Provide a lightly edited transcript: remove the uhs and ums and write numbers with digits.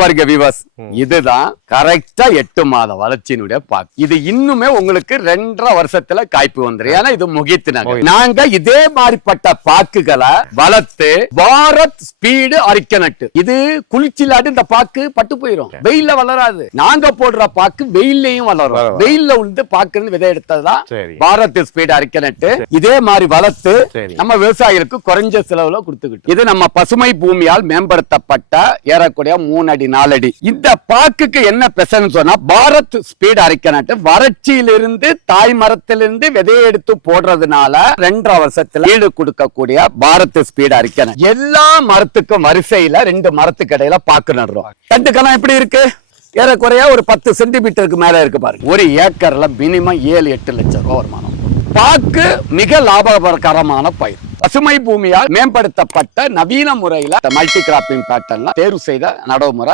பாருங்க விவாஸ், இதுதான் கரெக்டா 8 மாத வளர்ச்சியினுடைய பாக்கு. இது இன்னுமே உங்களுக்கு 2.5 வருஷத்துல காய்ப்பு வந்துரும். ஏன்னா இது முகித்து நகர். நாங்க இதே மாதிரிப்பட்ட பாக்குகளை வளர்த்து பாரத் ஸ்பீடு அரிக்கனட்டு, இது குளிர்ச்சியிலாட்டு இந்த பாக்கு பட்டு போயிரும், வெயில்ல வளராது. நாங்க போடுற பாக்கு வெயில்லையும் வளரும். வெயில்ல உள்ள பாக்குன்னு விதை எடுத்ததுதான் பாரத் ஸ்பீடு அரிக்கனட்டு. இதே மாதிரி வளர்த்து நம்ம விவசாயிகளுக்கு குறைஞ்ச செலவுல கொடுத்துக்கிட்டு, இது நம்ம பசுமை பூமியால் மேம்படுத்தப்பட்ட ஏறக்கூடிய 3 அடி 4 அடி. இந்த பாக்குக்கு என்ன பிரச்சனை சொன்னா, பாரத் ஸ்பீட் அரிக்கனட்டு வறட்சியிலிருந்து தாய் மரத்திலிருந்து விதையை எடுத்து போடுறதுனால 2.5 வருஷத்துல ஈடு கொடுக்கக்கூடிய பாரத் ஸ்பீட் அரிக்கனட்டு. எல்லா மரத்துக்கும் வரிசையில 2 மரத்துக்கு இடையில பாக்கு நடுறோம். தண்டுக்கெல்லாம் எப்படி இருக்கு? ஏறக்குறைய ஒரு 10 சென்டிமீட்டருக்கு மேல இருக்கு பாருங்க. ஒரு ஏக்கர்ல மினிமம் 7-8 லட்சம் ரூபாய் வருமானம். பாக்கு மிக லாபகரமான பயிர். பசுமை பூமியால் மேம்படுத்தப்பட்ட நவீன முறையில மல்டி கிராப்பிங் பேட்டர்ன்ல தேர்வு செய்த நடவுமுறை